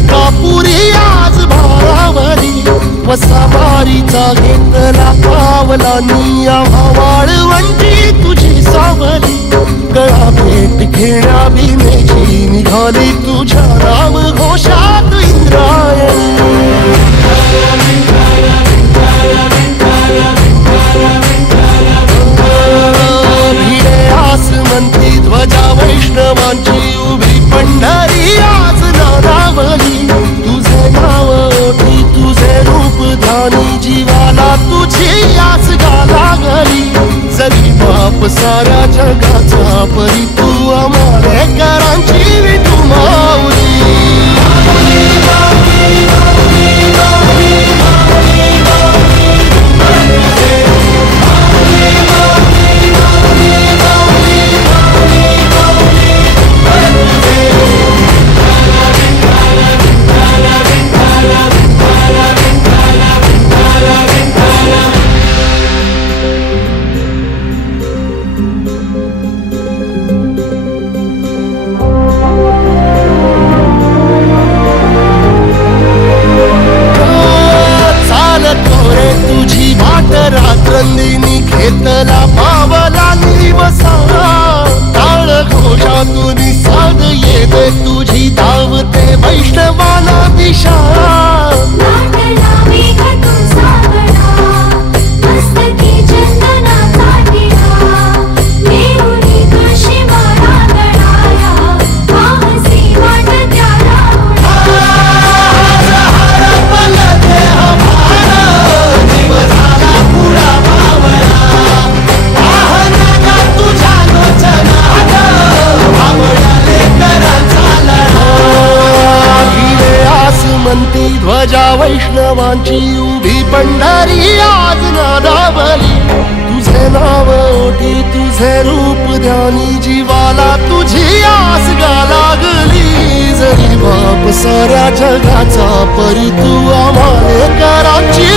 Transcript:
अंकापुरी आज भारावरी वसावारीचा घेतला पावला निया वाळवंटी तुझी सावली गळा भेट घेण्या भीमेची निघाली तुझ्या नाम घोषात इंद्रायणी भिडे आसमंती ध्वजा वैष्णवांची उभी पंढरी आज नारावली तुझे नाव ओठी तुझे रूप ध्यानी जीवाला तुझी आस गा लागली जरी बाप साऱ्या जगाचा परी तू आमालेकरांची विठू माऊली तुझी वाट रात्रंदिनी घेतला पावला निवसा टाळ घोषातून साध येते तुझी धावते वैष्णवाला दिशा ध्वजा वैष्णवांची उभी पंढरी आज नादावली तुझे नाव ओठी तुझे रूप ध्यानी जीवाला तुझी आस गा लागली जरी बाप साऱ्या जगाचा परी तू आमालेकरांची